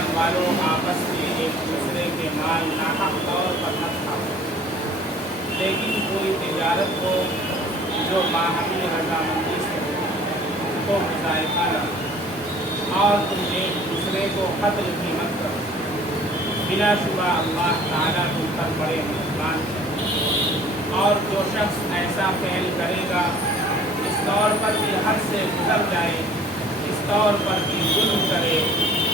ایمان والوں آپس میں ایک دوسرے کے مال ناحق طور پر مت کھاؤ، لیکن کوئی تجارت ہو جو باہمی رضامندی سے ہو تو مذائقہ رکھو، اور تم ایک دوسرے کو قتل بھی مت کرو، بلا شبہ اللہ تعالیٰ تم پر بڑے مہربان ہیں۔ اور جو شخص ایسا فعل کرے گا اس طور پر کہ حد سے گزر جائے، اس طور پر کہ ظلم کرے،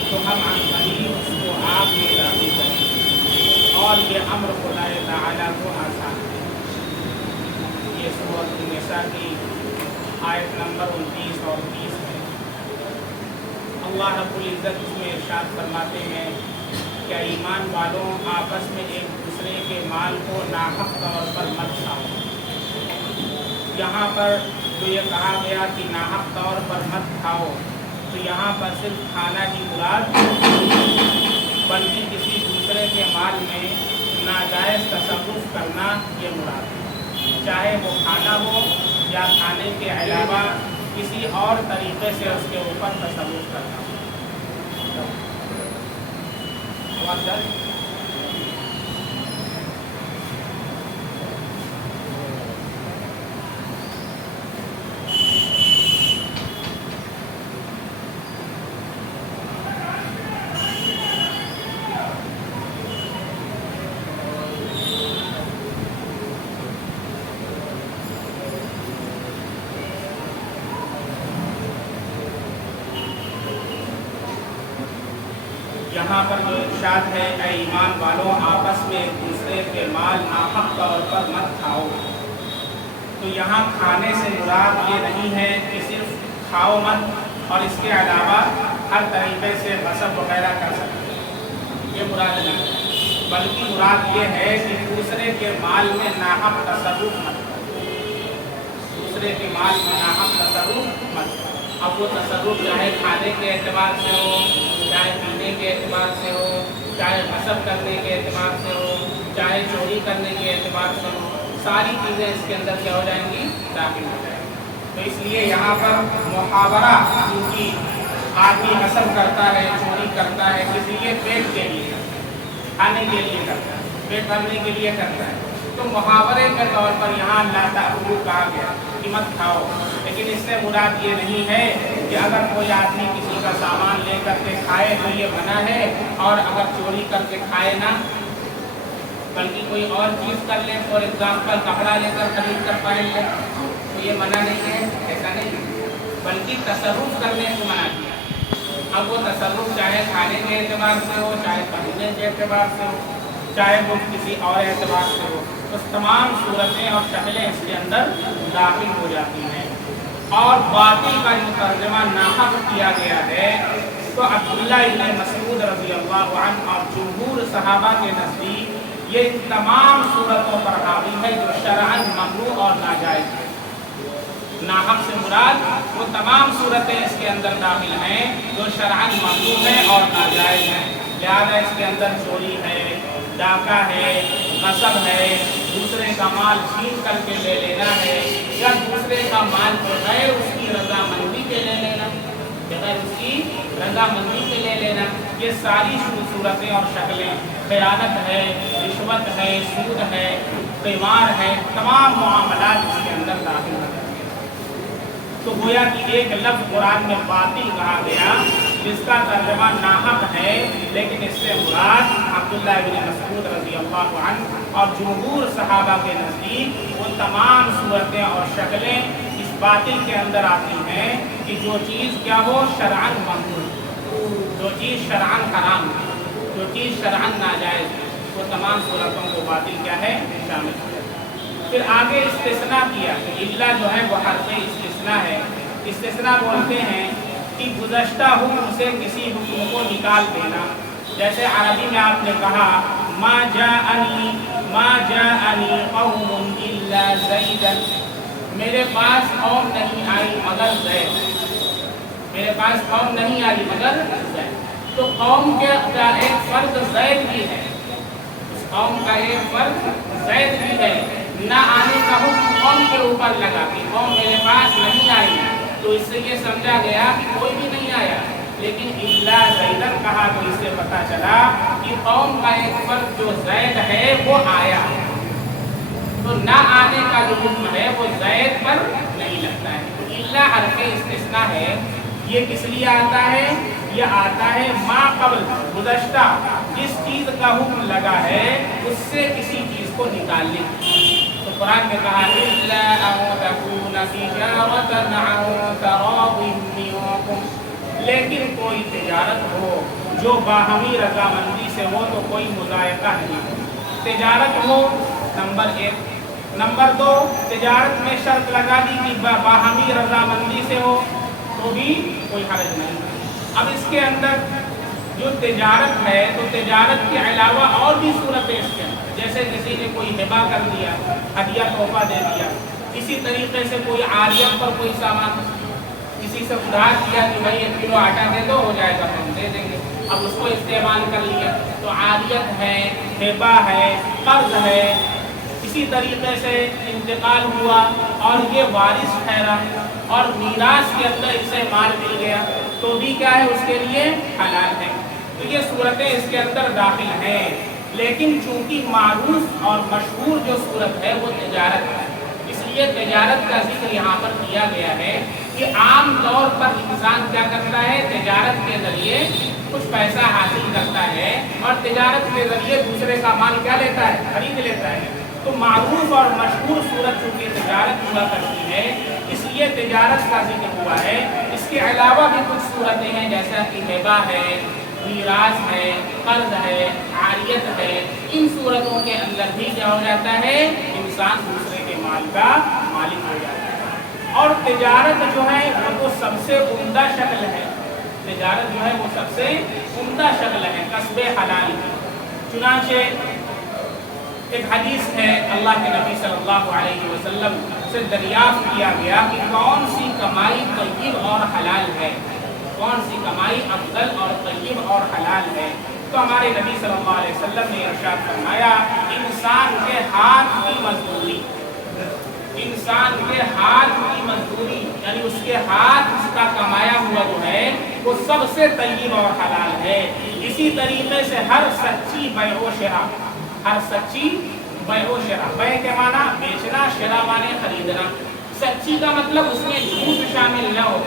تو ہم عن قریب اس کو آگ میں داخل کریں گے، اور یہ امر خدا تعالیٰ کو آسان ہے۔ یہ سورۃ النساء کی آیت نمبر 29 اور 30 ہے۔ اللہ رب العزت اس میں ارشاد فرماتے ہیں کہ ایمان والوں آپس میں ایک دوسرے کے مال کو ناحق طور پر مت کھاؤ۔ یہاں پر جو یہ کہا گیا کہ ناحق طور پر مت کھاؤ، تو یہاں پر صرف کھانا ہی مراد، بلکہ کسی دوسرے کے مال میں ناجائز تصرف کرنا یہ مراد ہے، چاہے وہ کھانا ہو یا کھانے کے علاوہ کسی اور طریقے سے اس کے اوپر تصرف کرنا ہو۔ یہاں پر جو ارشاد ہے اے ایمان والوں آپس میں ایک دوسرے کے مال ناحق طور پر مت کھاؤ، تو یہاں کھانے سے مراد یہ نہیں ہے کہ صرف کھاؤ مت اور اس کے علاوہ ہر طریقے سے غصب وغیرہ کر سکتے، یہ مراد نہیں ہے، بلکہ مراد یہ ہے کہ دوسرے کے مال میں ناحق تصرف مت کرو، دوسرے کے مال میں ناحق تصرف مت کرو۔ اب وہ تصرف چاہے کھانے کے اعتبار سے ہو، چاہے پینے کے اعتبار سے ہو، چاہے غصب کرنے کے اعتبار سے ہو، چاہے چوری کرنے کے اعتبار سے ہو، ساری چیزیں اس کے اندر کیا ہو جائیں گی؟ داخل ہو جائیں گی۔ تو اس لیے یہاں پر محاورہ، کیونکہ آدمی غصب کرتا ہے، چوری کرتا ہے، کسی کے پیٹ کے لیے، کھانے کے لیے کرتا ہے، پیٹ بھرنے کے لیے کرتا ہے، تو محاورے کے طور پر یہاں لا تأکلوا کہا گیا کہ مت کھاؤ، لیکن اس سے مراد یہ نہیں ہے کہ اگر کوئی آدمی کسی کا سامان لے کر کے کھائے تو یہ منع ہے، اور اگر چوری کر کے کھائے نہ، بلکہ کوئی اور چیز کر لے، فار ایگزامپل کپڑا لے کر خرید کر پہن لے، تو یہ منع نہیں ہے، ایسا نہیں، بلکہ تصرف کرنے کو منع کیا۔ اب وہ تصرف چاہے کھانے کے اعتبار سے ہو، چاہے پہننے کے اعتبار سے ہو، چاہے وہ کسی اور اعتبار سے ہو، تو تمام صورتیں اور شکلیں اس کے اندر داخل ہو جاتی ہیں۔ اور باطل کا جو ترجمہ ناحق کیا گیا ہے، تو عبداللہ ابن مسعود رضی اللہ عنہ اور جمہور صحابہ کے نزدیک یہ تمام صورتوں پر حاوی ہے جو شرعاً ممنوع اور ناجائز ہے۔ ناحق سے مراد وہ تمام صورتیں اس کے اندر داخل ہیں جو شرعاً ممنوع ہیں اور ناجائز ہیں، لہذا اس کے اندر چوری ہے، ڈاکہ ہے، غصب ہے، دوسرے کا مال چھین کر کے لے لینا ہے، یا دوسرے کا مال بغیر اس کی رضامندی کے لے لینا، بغیر اس کی رضامندی کے لے لینا، یہ ساری صورتیں اور شکلیں، خیانت ہے، رشوت ہے، سود ہے، قمار ہے، تمام معاملات اس کے اندر داخل ہو جاتے ہیں۔ تو گویا کہ ایک لفظ قرآن میں باطل کہا گیا جس کا ترجمہ ناحق ہے، لیکن اس سے مراد عبداللہ ابن مسعود رضی اللہ عنہ اور جمہور صحابہ کے نزدیک وہ تمام صورتیں اور شکلیں اس باطل کے اندر آتی ہیں کہ جو چیز کیا ہو شرعاً ممنوع، جو چیز شرعاً حرام، جو چیز شرعاً ناجائز، وہ تمام صورتوں کو باطل کیا ہے شامل ہے۔ پھر آگے استثناء کیا کہ الا جو ہے وہ حرف استثناء ہے۔ استثناء بولتے ہیں کہ گزشتہ حکم سے کسی حکم کو نکال دینا، جیسے عربی میں آپ نے کہا ما جاءنی قوم الا زیدا، میرے پاس قوم نہیں آئی مگر زید، میرے پاس قوم نہیں آئی مگر زید، تو قوم کا ایک فرد زید بھی ہے، اس قوم کا ایک فرد زید بھی ہے، نہ آنے کا حکم قوم کے اوپر لگا کہ قوم میرے پاس نہیں آئی، تو اس سے یہ سمجھا گیا کہ کوئی بھی نہیں آیا، لیکن الا زیدن کہا تو اس سے چلا کہ قوم کا ایک فرد جو زید ہے وہ آیا، تو نہ آنے کا جو حکم ہے وہ زید پر نہیں لگتا ہے۔ الا حرف استثناء ہے، یہ کس لیے آتا ہے؟ یہ آتا ہے ما قبل گزشتہ جس چیز کا حکم لگا ہے اس سے کسی چیز کو نکالنے، تو قرآن میں کہا الا ان تکون تجارۃ عن تراض منکم، لیکن کوئی تجارت ہو جو باہمی رضامندی سے ہو تو کوئی مضائقہ نہیں ہو۔ تجارت ہو نمبر 1، نمبر 2 تجارت میں شرط لگا دی کہ باہمی رضامندی سے ہو تو بھی کوئی حرج نہیں۔ اب اس کے اندر جو تجارت ہے تو تجارت کے علاوہ اور بھی صورتیں اس کے اندر، جیسے کسی نے کوئی ہبہ کر دیا، ہدیہ تحفہ دے دیا، اسی طریقے سے کوئی عاریت پر کوئی سامان کسی سے ادھار کیا کہ بھائی 1 کلو آٹا دے دو، ہو جائے گا ہم دے دیں گے، اب اس کو استعمال کر لیا، تو عاریت ہے، ہبہ ہے، قرض ہے۔ اسی طریقے سے انتقال ہوا اور یہ وارث ٹھہرا اور میراث کے اندر اسے مال مل گیا تو بھی کیا ہے؟ اس کے لیے حلال ہے۔ تو یہ صورتیں اس کے اندر داخل ہیں، لیکن چونکہ معروف اور مشہور جو صورت ہے وہ تجارت ہے، اس لیے تجارت کا ذکر یہاں پر کیا گیا ہے کہ عام طور پر انسان کیا کرتا ہے؟ تجارت کے ذریعے کچھ پیسہ حاصل کرتا ہے اور تجارت کے ذریعے دوسرے کا مال کیا لیتا ہے؟ خرید لیتا ہے۔ تو معروف اور مشہور صورت چونکہ تجارت ہوا کرتی ہے اس لیے تجارت کا ذکر ہوا ہے۔ اس کے علاوہ بھی کچھ صورتیں ہیں جیسا کہ ہبہ ہے، میراث ہے، قرض ہے، عاریت ہے، ان صورتوں کے اندر بھی کیا ہو جاتا ہے؟ انسان دوسرے کے مال کا مالک ہو جاتا ہے۔ اور تجارت جو ہے وہ تو سب سے عمدہ شکل ہے، تجارت جو ہے وہ سب سے عمدہ شکل ہے کسب حلال کی۔ چنانچہ ایک حدیث ہے، اللہ کے نبی صلی اللہ علیہ وسلم سے دریافت کیا گیا کہ کون سی کمائی طیب اور حلال ہے، کون سی کمائی افضل اور طیب اور حلال ہے، تو ہمارے نبی صلی اللہ علیہ وسلم نے ارشاد فرمایا انسان کے ہاتھ کی مزدوری، انسان کے ہاتھ کی مزدوری یعنی اس کے ہاتھ کا کمایا ہوا جو ہے وہ سب سے طیب اور حلال ہے۔ اسی طریقے سے ہر سچی بیع و شراء، ہر سچی بیع و شراء، بیع کے معنی بیچنا، شراء معنی خریدنا، سچی کا مطلب اس میں جھوٹ شامل نہ ہو،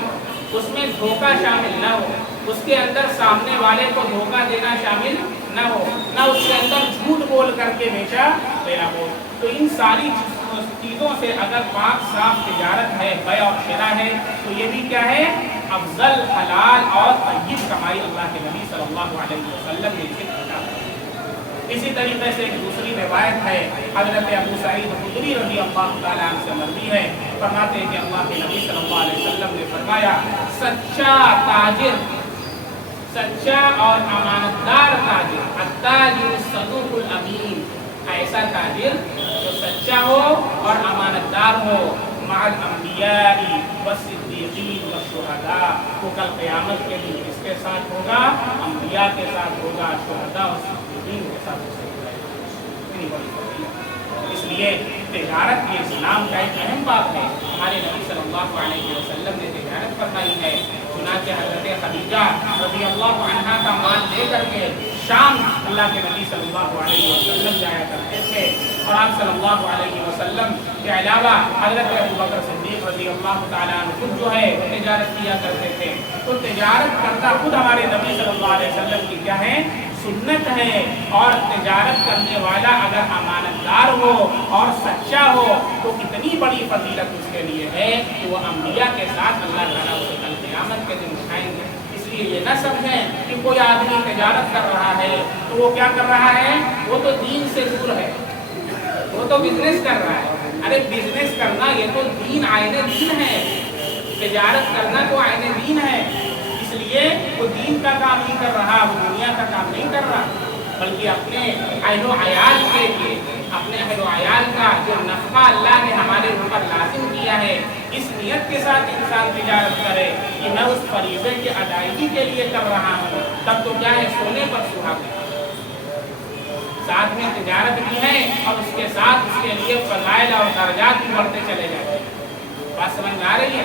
اس میں دھوکہ شامل نہ ہو، اس کے اندر سامنے والے کو دھوکہ دینا شامل نہ ہو، نہ اس کے اندر جھوٹ بول کر کے بیچا گیا ہو۔ تو ان ساری چیزوں سے اگر پاک صاف تجارت ہے، بیع اور شراء ہے، تو یہ بھی کیا ہے؟ افضل، حلال اور طیب کمائی اللہ کے نبی صلی اللہ علیہ وسلم نے ذکر کیا۔ اسی طریقے سے ایک دوسری روایت ہے، حضرت ابو سعید خدری رضی اللہ تعالیٰ عنہ سے مروی ہے، فرماتے ہیں کہ اللہ کے نبی صلی اللہ علیہ وسلم نے فرمایا سچا تاجر، سچا اور امانتدار تاجر، التاجر الصدوق الامین، ایسا تاجر جو سچا ہو اور امانتدار ہو، مع الانبیاء والصدیقین والشہداء، وہ کل قیامت کے دن کس کے ساتھ ہوگا؟ انبیاء کے ساتھ ہوگا، شہداء اور صدیقین کے ساتھ ہوگا۔ اتنی بڑی فضیلت، اس لیے تجارت یہ اسلام کا ایک اہم باب ہے۔ ہمارے نبی صلی اللہ علیہ وسلم نے تجارت فرمائی ہے، چنانچہ حضرت خدیجہ رضی اللہ عنہا کا مال لے کر کے شام اللہ کے نبی صلی اللہ علیہ وسلم جایا کرتے تھے، اور آپ صلی اللہ علیہ وسلم کے علاوہ حضرت ابوبکر صدیق رضی اللہ تعالیٰ عنہ خود جو ہے وہ تجارت کیا کرتے تھے۔ تو تجارت کرنا خود ہمارے نبی صلی اللہ علیہ وسلم کی کیا ہے؟ سنت ہے، اور تجارت کرنے والا اگر امانتدار ہو اور سچا ہو تو کتنی بڑی فضیلت اس کے لیے ہے کہ وہ انبیاء کے ساتھ اللہ تعالیٰ اسے کل قیامت کے دن اٹھائیں گے۔ اس لیے یہ نہ سمجھیں کہ کوئی آدمی تجارت کر رہا ہے تو وہ کیا کر رہا ہے؟ وہ تو دین سے دور ہے، وہ تو بزنس کر رہا ہے۔ ارے بزنس کرنا یہ تو دین، آئین دین ہے، تجارت کرنا تو آئین دین ہے، اس لیے وہ دین کا کام نہیں کر رہا، وہ دنیا کا کام نہیں کر رہا، بلکہ اپنے اہل و عیال کے لیے، اپنے اہل و عیال کا جو نفقہ اللہ نے ہمارے اوپر لازم کیا ہے، اس نیت کے ساتھ انسان تجارت کرے کہ میں اس فریضے کی ادائیگی کے لیے کر رہا ہوں، تب تو کیا ہے؟ سونے پر سہاگا، ساتھ میں تجارت بھی ہے اور اس کے ساتھ اس کے لیے فضائل اور درجات بھی بڑھتے چلے جاتے ہیں۔ بات سمجھ میں آ رہی ہے؟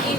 3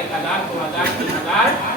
1000, 2000, 3000,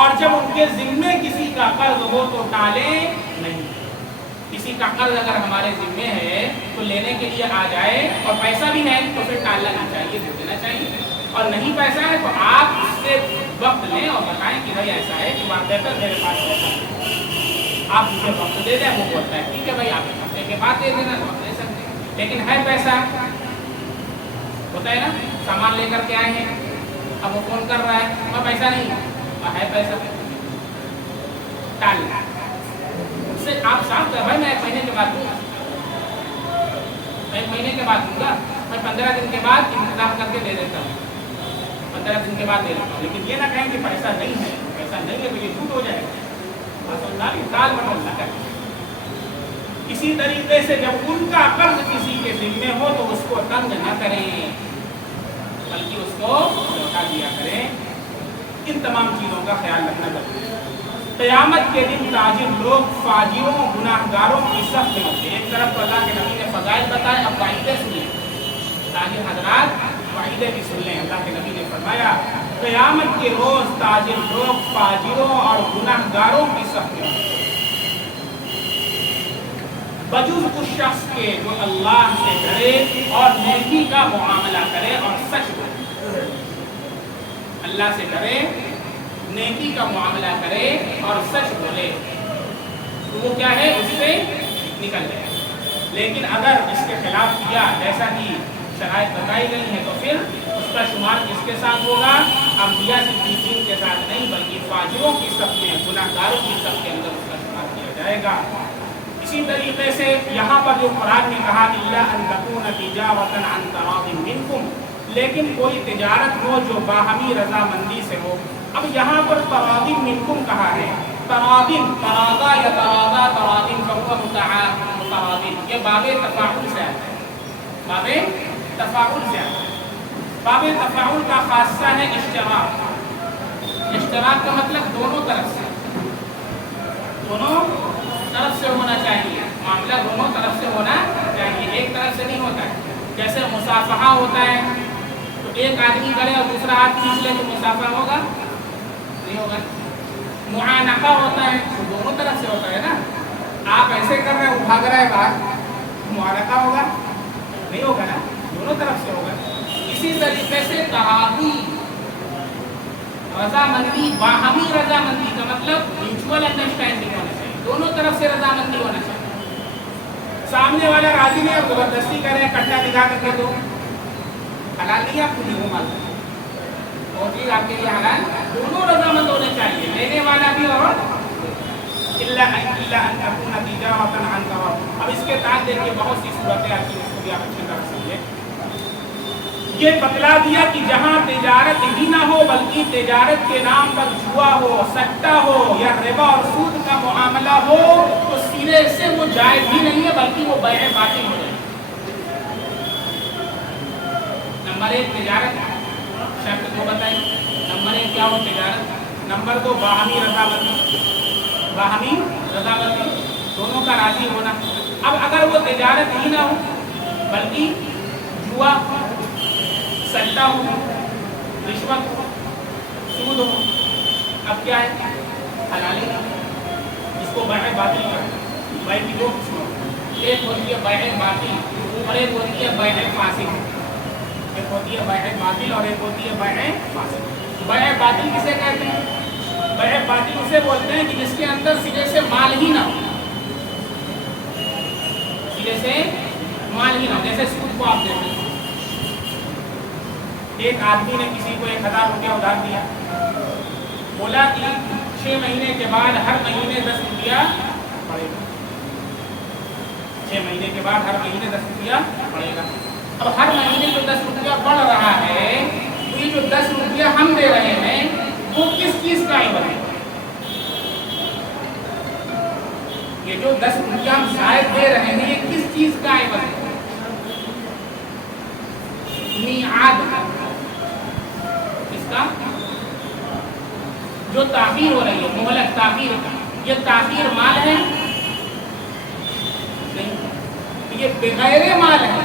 اور جب ان کے ذمے کسی کا قرض ہو تو ٹالیں نہیں. کسی کا قرض اگر ہمارے ذمے ہے تو لینے کے لیے آ جائے اور پیسہ بھی ہے تو پھر ٹالنا نہیں چاہیے, دے دینا چاہیے. اور نہیں پیسہ ہے تو آپ اس سے وقت لیں اور بتائیں کہ بھائی ایسا ہے کہ واقعہ میرے پاس پیسہ ہے, آپ مجھے وقت دے دیں. وہ بولتا ہے ٹھیک ہے بھائی آپ ایک ہفتے کے بعد دے دینا تو آپ دے سکتے ہیں, لیکن ہے پیسہ ہوتا ہے نا, سامان لے کر کے آئے ہیں, اب وہ فون کر رہا ہے اور پیسہ نہیں ہے, پیسہ ٹال اس سے آپ صاف کر بھائی میں 1 مہینے کے بعد دوں گا, 1 مہینے کے بعد دوں گا, میں 15 دن کے بعد انتظام کر کے دے دیتا ہوں, 15 دن کے بعد دے دیتا ہوں. لیکن یہ نہ کہیں کہ پیسہ نہیں ہے, پیسہ نہیں ہے تو یہ جھوٹ ہو جائے گا. تال مٹول نہ کریں. اسی طریقے سے جب ان کا قرض کسی کے ذمے ہو تو اس کو تنگ نہ کریں بلکہ اس کو لوٹا دیا کریں. ان تمام چیزوں کا خیال رکھنا ضروری ہے. قیامت کے دن تاجر لوگ فاجروں گناہ گاروں کی صف میں ہوتے ہیں. ایک طرف تو اللہ کے نبی نے فضائل بتائے, اب وعیدیں سنیں. تاجر حضرات وعیدیں بھی سن لیں. اللہ کے نبی نے فرمایا قیامت کے روز تاجر لوگ فاجروں اور گناہ گاروں کی صف میں ہوتے ہیں بجز اس شخص کے جو اللہ سے ڈرے اور نیکی کا معاملہ کرے اور سچ بولے. اللہ سے ڈرے, نیکی کا معاملہ کرے اور سچ بولے تو وہ کیا ہے, اس سے نکل جائے. لیکن اگر اس کے خلاف کیا جیسا کہ شرائط بتائی گئی ہیں تو پھر اس کا شمار کس کے ساتھ ہوگا, انبیاء صدیقین کے ساتھ نہیں بلکہ فاجروں کی صف میں, گناہ گاروں کی صف کے اندر اس کا شمار کیا جائے گا. اسی طریقے سے یہاں پر جو قرآن نے کہا الا ان تکون تجارۃ عن تراض منکم, لیکن کوئی تجارت ہو جو باہمی رضامندی سے ہو. اب یہاں پر تراض منکم کہا ہے. تراض تراضا یا تراضا تراض فهو متراض, یہ باب تفاعل سے آتا ہے, باب تفاعل سے آتا ہے. باب تفاعل کا خاصہ ہے اشتراک. اشتراک کا مطلب دونوں طرف سے, دونوں طرف سے ہونا چاہیے, معاملہ دونوں طرف سے ہونا چاہیے, ایک طرف سے نہیں ہوتا ہے. جیسے مصافحہ ہوتا ہے تو ایک آدمی کرے اور دوسرا ہاتھ کھینچ لے تو مصافحہ ہوگا نہیں ہوگا. معانقہ ہوتا ہے تو دونوں طرف سے ہوتا ہے نا, آپ ایسے کر رہے ہیں وہ بھاگ رہا ہے باہر, معانقہ ہوگا نہیں ہوگا نا, دونوں طرف سے ہوگا. اسی طریقے سے تراضی رضامندی, باہمی رضامندی کا مطلب میوچول انڈرسٹینڈنگ ہونا چاہیے, دونوں طرف سے رضامندی ہونا چاہیے. سامنے والا راضی نہیں اور زبردستی کرے کٹا دکھا کر کے دو, حلال نہیں, آپ کو نہیں مال وہ چیز آپ کے لیے حلال. دونوں رضامند ہونے چاہیے, لینے والا بھی اور الا ان تكون تجارۃ عن تراض. اب اس کے تحت دیکھیے بہت سی صورتیں آتی ہیں, اس کو بھی آپ اچھی طرح سمجھیں. یہ بتلا دیا کہ جہاں تجارت ہی نہ ہو بلکہ تجارت کے نام پر جوا ہو, سٹا ہو یا ربا اور سود کا معاملہ ہو تو سیرے سے وہ جائز ہی نہیں ہے بلکہ وہ بیع باطل ہو جائے. نمبر 1 تجارت, شرط 2 بتائیں. نمبر 1 کیا ہو تجارت, نمبر 2 باہمی رضامندی, باہمی رضامندی دونوں کا راضی ہونا. اب اگر وہ تجارت ہی نہ ہو بلکہ جوا, سٹا ہو, رشوت ہو, سود ہو, اب کیا ہے حلالی اس کو بیع باطل کریں. بیع کی 2 قسمیں, ایک ہوتی ہے بیع باطل اور ایک ہوتی ہے بیع فاسد. ایک ہوتی ہے بیع باطل اور ایک ہوتی ہے بیع فاسد. بیع باطل کسے کہتے ہیں, بیع باطل اسے بولتے ہیں کہ جس کے اندر سرے سے مال ہی نہ ہو, سرے سے مال ہی نہ ہو. جیسے سود کو آپ دیکھیں, ایک آدمی نے کسی کو 1000 روپیہ ادھار دیا, بولا کہ 6 مہینے کے بعد ہر مہینے 10 روپیہ پڑے گا, 6 مہینے کے بعد ہر مہینے 10 روپیہ پڑے گا. اب ہر مہینے جو 10 روپیہ بڑھ رہا ہے تو یہ جو 10 روپیہ ہم دے رہے ہیں وہ کس چیز کا عوض ہے, یہ جو 10 روپیہ ہم زائد دے رہے ہیں یہ کس چیز کا عوض ہے, میعاد اس کا جو تاخیر ہو رہی ہے, مہلت تاخیر, یہ تاخیر مال ہے نہیں, یہ بغیر مال ہے,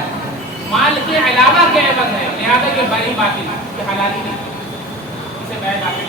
مال کے علاوہ کے عوض ہے, لہذا یہ بیع باطل, یہ حلالی نہیں, اسے بیع باطل.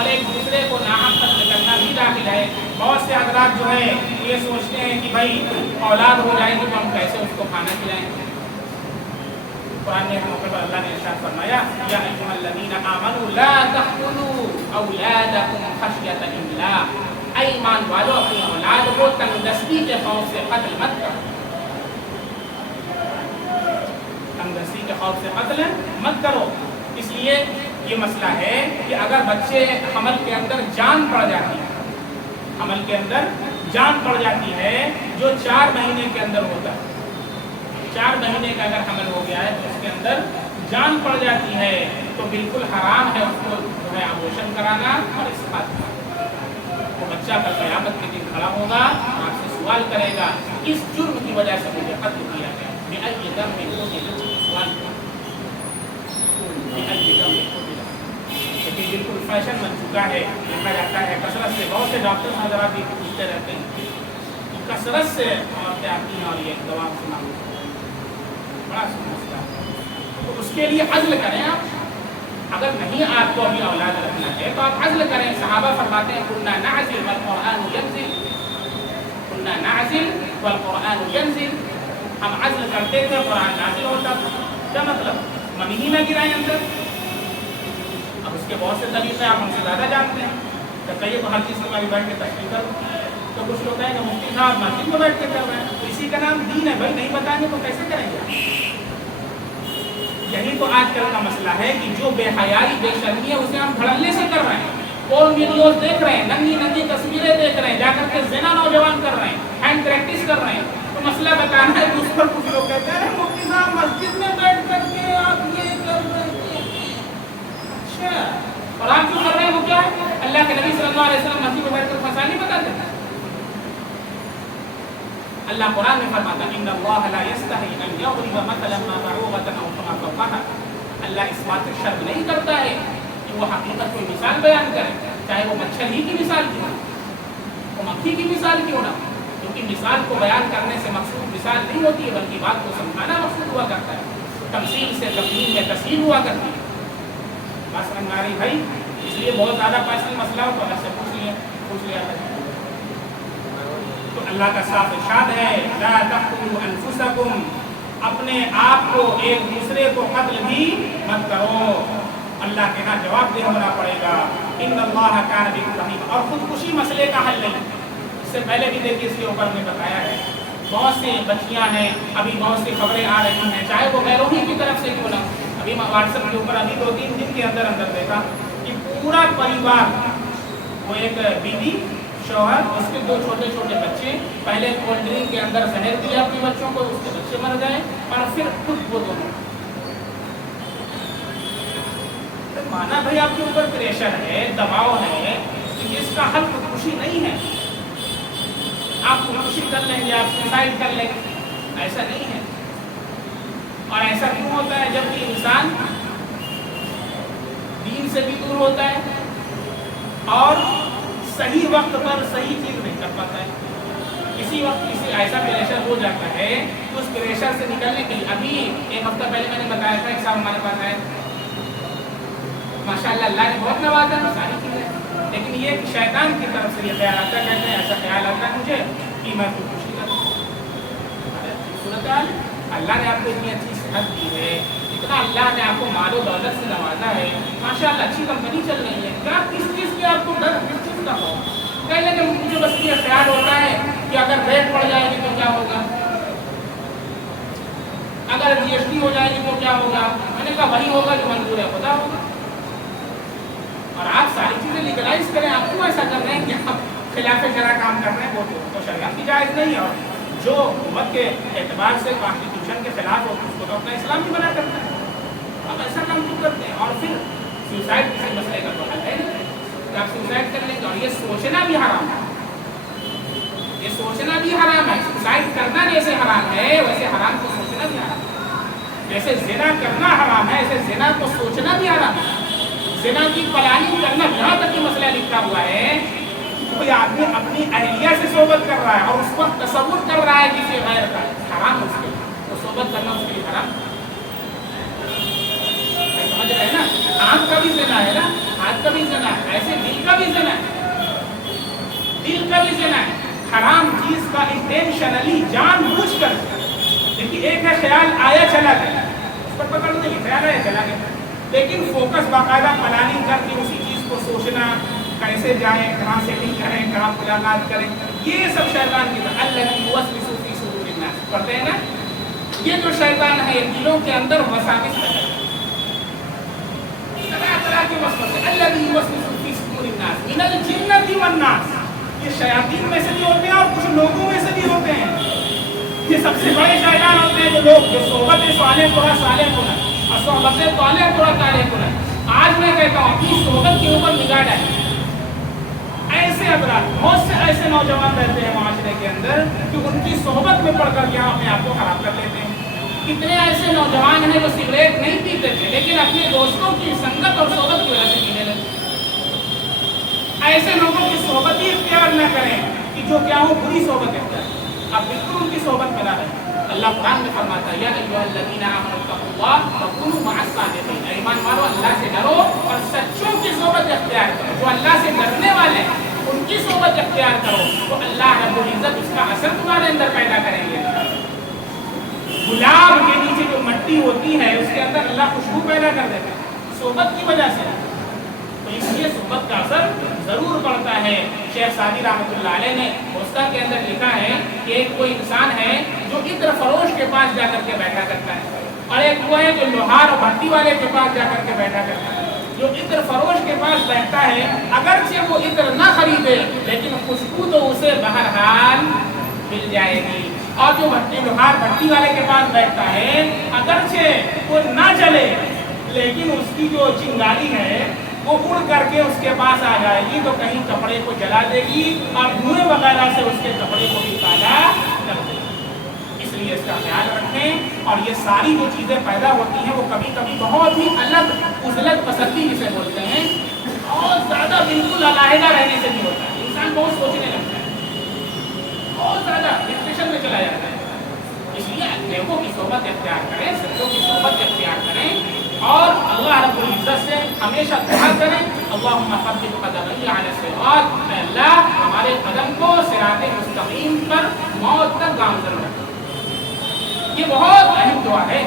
اور ایک دوسرے کو ناحق قتل کرنا بھی داخل ہے۔ بہت سے حضرات جو ہے یہ سوچتے ہیں کہ بھائی اولاد ہو جائے گی تو ہم کیسے اس کو کھانا کھلائیں گے۔ قرآن نے موقع پر اللہ نے ارشاد فرمایا یا ایھا الذین آمنوا لا تقتلوا اولادکم خشیۃ املاق، اے ایمان والو اپنی اولاد کو تنگ دستی کے خوف سے قتل مت کرو، تنگ دستی کے خوف سے قتل مت کرو۔ اس لیے یہ مسئلہ ہے کہ اگر بچے حمل کے اندر جان پڑ جاتی ہے، حمل کے اندر جان پڑ جاتی ہے جو 4 مہینے کے اندر ہوتا ہے، 4 مہینے کا اگر حمل ہو گیا ہے تو اس کے اندر جان پڑ جاتی ہے تو بالکل حرام ہے اس کو جو ہے ابورشن کرانا اور اسقاط کرنا۔ وہ بچہ کل قیامت کے دن کھڑا ہوگا اور آپ سے سوال کرے گا اس جرم کی وجہ سے مجھے قتل کیا گیا، بأي ذنب قتل، سوال بأي ذنب قتل۔ لیکن بالکل فیشن بن چکا ہے، دیکھا جاتا ہے کثرت سے، بہت سے ڈاکٹر حضرات بھی پوچھتے رہتے ہیں، کثرت سے عورتیں آتی ہیں اور یہ دوا سنا بڑا مسئلہ ہے۔ تو اس کے لیے عزل کریں آپ، اگر نہیں آپ کو ابھی اولاد رکھنا ہے تو آپ عزل کریں۔ صحابہ فرماتے ہیں کنا نعزل والقرآن ینزل، کنا نعزل والقرآن ینزل، ہم عزل کرتے تھے قرآن نازل ہوتا تھا۔ کیا مطلب؟ منی ہی نہ گرائیں اندر۔ اب اس کے بہت سے طریقے آپ ہم سے زیادہ جانتے ہیں، تو کئی تو ہر چیز کو میں بیٹھ کے تشریح کروں، تو کچھ لوگ ہیں کہ مفتی صاحب مسجد میں بیٹھ کے کر رہے ہیں، تو اسی کا نام دین ہے بھائی، نہیں بتائیں گے تو کیسے کریں گے؟ یہی تو آج کل کا مسئلہ ہے کہ جو بے حیائی بے شرمی ہے اسے ہم دھڑلے سے کر رہے ہیں، اور ویڈیوز دیکھ رہے ہیں، ننگی ننگی تصویریں دیکھ رہے ہیں، جا کر کے زنا نوجوان کر رہے ہیں، ہینڈ پریکٹس کر رہے ہیں، تو مسئلہ بتانا ہے تو اس پر کچھ لوگ کہتے ہیں مفتی صاحب مسجد میں بیٹھ کر کے آپ یہ کر رہے ہیں، اچھا اور آپ جو کر رہے ہیں وہ کیا ہے؟ اللہ کے نبی صلی اللہ علیہ وسلم مسجد میں بیٹھ کر مسائل نہیں بتاتے ہیں۔ اللہ قرآن میں فرماتا ہے ان اللہ لا یستحی ان یضرب مثلا ما بعوضۃ او فما فوقها، اللہ اس بات سے شرم نہیں کرتا ہے کہ وہ حقیقت کوئی مثال بیان کرے، چاہے وہ مچھر ہی کی مثال کیوں نہ، وہ مکھی کی مثال کیوں نہ، کیونکہ مثال کو بیان کرنے سے مقصود مثال نہیں ہوتی ہے بلکہ بات کو سمجھانا مقصود ہوا کرتا ہے، تمثیل سے تفہیم میں تسہیل ہوا کرتی ہے۔ بس انگاری بھائی، اس لیے بہت زیادہ پرسنل مسئلہ ہو تو اللہ سے پوچھ لیا تو اللہ کا صاف ارشاد ہے لا تقتلوا انفسکم، اپنے آپ کو ایک دوسرے کو قتل بھی مت کرو، اللہ کے ہاں جواب دہ ہونا پڑے گا۔ ان اللہ کان بکم رحیم، اور خودکشی مسئلے کا حل نہیں، اس سے پہلے بھی دیکھیے اس کے اوپر میں بتایا ہے، بہت سی بچیاں ہیں، ابھی بہت سی خبریں آ رہی ہیں، چاہے وہ غیروں کی طرف سے کیوں نہ، ابھی واٹس ایپ کے اوپر ابھی 2-3 دن کے اندر دیکھا کہ پورا پریوار، وہ ایک بیوی، شوہر، اس کے 2 چھوٹے چھوٹے بچے، پہلے کولڈ ڈرنک کے اندر زہر دیا اپنے بچوں کو، اس کے بچے مر گئے، اور پھر خود وہ دونوں مانا بھائی آپ کے اوپر پریشر ہے، دباؤ ہے، اس کا حل خودکشی نہیں ہے، آپ خودکشی کر لیں گے، آپ سوسائڈ کر لیں گے، ایسا نہیں ہے۔ اور ایسا کیوں ہوتا ہے؟ جبکہ انسان دین سے بھی دور ہوتا ہے اور صحیح وقت پر صحیح چیز نہیں کر پاتا ہے، کسی وقت کسی ایسا پریشر ہو جاتا ہے تو اس پریشر سے نکلنے کے لیے، ابھی 1 ہفتہ پہلے میں نے بتایا تھا ایک صاحب ہمارے پاس آئے، ماشاءاللہ اللہ نے بہت نوازا ساری چیزیں، لیکن یہ شیطان کی طرف سے یہ خیال آتا ہے، کہتے ہیں ایسا خیال آتا ہے مجھے کہ میں خودکشی کروں۔ صورتحال اللہ نے آپ کو اتنی اچھی صحت دی ہے، اتنا اللہ نے آپ کو مال و دولت سے نوازا ہے، ماشاءاللہ اچھی کمپنی چل رہی ہے، کیا کس چیز کی آپ کو ڈر، کس چیز کا ہو؟ کہنے کہ مجھے بس یہ خیال ہوتا ہے کہ اگر ریٹ پڑ جائے گی تو کیا ہوگا، اگر GST ہو جائے گی تو کیا ہوگا؟ میں نے کہا وہی ہوگا جو منظور ہے خدا ہوگا۔ اور آپ ساری چیزیں لیگلائز کریں، آپ کیوں ایسا کر رہے ہیں کہ آپ خلاف شرع کام کر رہے ہیں؟ وہ تو شریعت کی جائز نہیں ہے، اور جو حکومت کے اعتبار سے کانسٹیٹیوشن کے خلاف ہو اس کو تو اپنا اسلام ہی بنا کرتا ہے، آپ ایسا کام کیوں کرتے ہیں؟ اور پھر سوسائڈ کسی مسئلے کا تو حل ہے نہیں کہ آپ سوسائڈ کر لیں گے، اور یہ سوچنا بھی حرام ہے، یہ سوچنا بھی حرام ہے، سوسائڈ کرنا جیسے حرام ہے ویسے حرام کو سوچنا بھی حرام ہے، جیسے زنا کرنا حرام ہے ایسے زنا کو سوچنا بھی حرام ہے۔ زنا کی پلاننگ کرنا، جہاں تک یہ مسئلہ لکھا ہوا ہے، کوئی آدمی اپنی اہلیہ سے صحبت کر رہا ہے اور اس وقت تصور کر رہا ہے کسی غیر کا، حرام ہے اس کے لیے، تو صحبت کرنا اس کے لیے حرام، سمجھ رہے ہیں نا؟ آنکھ کا بھی زنا ہے نا، ہاتھ کا بھی زنا ہے، ایسے دل حرام چیز کا انٹینشنلی جان بوجھ کر، دیکھیے ایک ہے خیال آیا چلا گیا، اس پر پکڑ نہیں، خیال آیا چلا گیا، لیکن فوکس باقاعدہ پلاننگ کر کے اسی چیز کو سوچنا، کیسے جائیں، کہاں سیٹنگ کریں، کہاں ملاقات کریں، یہ سب شیطان کی طرح الذی یوسوس فی صدور الناس پڑھتے ہیں نا، یہ جو شیطان ہے دلوں کے اندر وساوس ہے، طرح طرح کے وسوسے، الذی یوسوس فی صدور الناس من الجنۃ والناس، یہ شیاطین میں سے بھی ہوتے ہیں اور کچھ لوگوں میں سے بھی ہوتے ہیں، یہ سب سے بڑے شیطان ہوتے ہیں جو لوگ جو صحبت صالح تھوڑا صالح ہونا اور صحبت طالح تھوڑا طالح ہونا۔ آج میں کہتا ہوں اپنی صحبت کے اوپر نگاہ ڈالیں، ایسے افراد بہت سے ایسے نوجوان رہتے ہیں معاشرے کے اندر کہ ان کی صحبت میں پڑھ کر یہاں اپنے آپ کو خراب کر لیتے ہیں۔ کتنے ایسے نوجوان ہیں جو سگریٹ نہیں پیتے تھے لیکن اپنے دوستوں کی سنگت اور صحبت کی وجہ سے پینے لگے۔ ایسے لوگوں کی صحبت ہی اختیار نہ کریں کہ جو کیا ہو بری صحبت اختیار کریں، آپ بالکل ان کی صحبت میں نہ رہیں۔ اللہ قرآن میں فرماتا ہے یا ایھا الذین آمنوا اتقوا اللہ وکونوا مع الصادقین، ایمان والو اللہ سے ڈرو اور سچوں کی صحبت اختیار کرو، جو اللہ سے ڈرنے والے ہیں ان کی صحبت اختیار کرو تو اللہ رب العزت اس کا اثر تمہارے اندر پیدا کریں گے۔ گلاب کے نیچے جو مٹی ہوتی ہے اس کے اندر اللہ خوشبو پیدا کر دیتا ہے صحبت کی وجہ سے، تو اس لیے صحبت کا اثر ضرور پڑتا ہے۔ شیخ سعدی رحمۃ اللہ علیہ نے وسطیٰ کے اندر لکھا ہے کہ ایک کوئی انسان ہے جو عطر فروش کے پاس جا کر کے بیٹھا کرتا ہے، اور ایک وہ ہے جو لوہار اور بھٹی والے کے پاس جا کر کے بیٹھا کرتا ہے۔ جو عطر فروش کے پاس بیٹھتا ہے اگرچہ وہ عطر نہ خریدے لیکن خوشبو تو اسے بہرحال مل جائے گی، اور جو لوہار بھٹی والے کے پاس بیٹھتا ہے اگرچہ وہ نہ جلے لیکن اس کی جو چنگاری ہے وہ اڑ کر کے اس کے پاس آ جائے گی تو کہیں کپڑے کو جلا دے گی اور دھوئیں وغیرہ سے اس کے کپڑے کو بھی تازہ کر دے گی۔ اس لیے اس کا خیال رکھیں، اور یہ ساری جو چیزیں پیدا ہوتی ہیں وہ کبھی کبھی بہت ہی الگ عزلت پسندی جسے بولتے ہیں، بہت زیادہ بالکل علیحدہ رہنے سے بھی ہوتا ہے، انسان بہت سوچنے لگتا ہے، بہت زیادہ ڈپریشن میں چلا جاتا ہے۔ اس لیے نیکوں کی صحبت اختیار کریں، سچوں کی صحبت اختیار کریں، اور اللہ رب العزت سے ہمیشہ دعا کریں اللہم ثبت قدمی علی الصراط، اے اللہ ہمارے قدم کو صراط مستقیم پر موت تک گامزن رکھ۔ یہ بہت اہم دعا ہے۔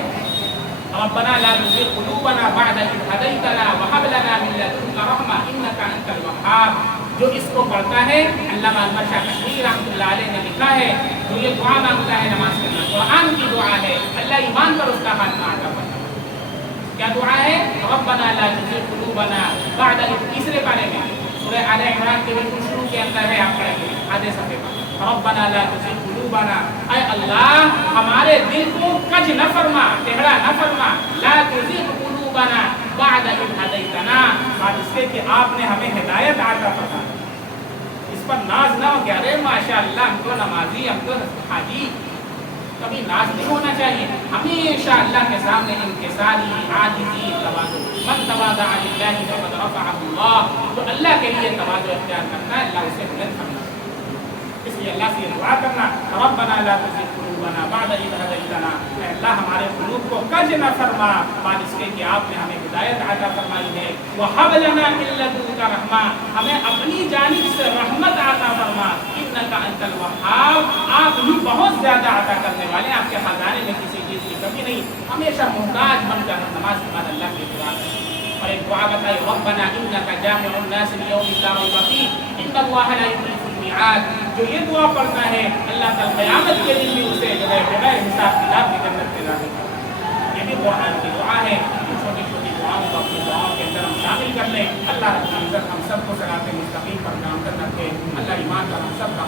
ربنا لا تزغ قلوبنا بعد إذ هديتنا وهب لنا من لدنك رحمة إنك أنت الوهاب۔ جو اس کو پڑھتا ہے علامہ احمد شاہ کشمیری رحمۃ اللہ علیہ نے لکھا ہے، جو یہ دعا مانگتا ہے نماز کے اندر، قرآن کی دعا ہے، اللہ ایمان پر اس کا خاتمہ عطا فرمائے۔ کیا دعا ہے؟ ربنا لا تزغ قلوبنا بعد إذ، تیسرے پارے میں سورہ آل عمران کے بالکل شروع کے اندر ہے، آپ پڑھیں گے آدھے صفحے پر، ربنا لا تزغ قلوبنا، اے اللہ ہمارے دل کو کج نہ فرما، ٹیڑھا نہ فرما، لا تزغ قلوبنا بعد إذ هديتنا، بعد اس کے کہ آپ نے ہمیں ہدایت عطا فرمائی۔ اس پر ناز نہ ہو کہ ارے ماشاءاللہ ہم تو نمازی، ہم تو حاجی، کبھی ناز نہیں ہونا چاہیے، ہمیشہ اللہ کے سامنے انکساری، عاجزی، تواضع، من تواضع للہ فقد رفعہ اللہ، جو اللہ کے لیے تواضع اختیار کرتا ہے اللہ اسے بلند کرتا ہے۔ اس لیے اللہ سے یہ دعا کرنا ربنا لا تزغ قلوبنا بعد إذ هديتنا، اے اللہ ہمارے قلوب کو کج نہ فرما بعد اس کے کہ آپ نے ہمیں ہدایت عطا فرمائی ہے، وہب لنا من لدنک رحمہ، ہمیں اپنی جانب سے رحمت عطا فرما، انک انت الوہاب، آپ ہی بہت زیادہ عطا کرنے والے ہیں، آپ کے خزانے میں کسی چیز کی کمی نہیں، ہمیشہ محتاج بن کر نماز کے بعد اللہ کی دعا کریں۔ اور ایک دعا بتائی ربنا انک جامع الناس لیوم لا ریب فیہ ان اللہ لا یخلف الميعاد، جو یہ دعا پڑھتا ہے اللہ تعالی قیامت کے دن بھی اسے جو ہے بغیر حساب کتاب کی جنت میں داخل کرے۔ یہ بھی قرآن کی دعا ہے، چھوٹی چھوٹی دعاؤں کو اپنی دعاؤں کے اندر ہم شامل کر لیں۔ اللہ رب العزت ہم سب کو صراط مستقیم پر گامزن رکھے، اللہ ایمان کا ہم سب کا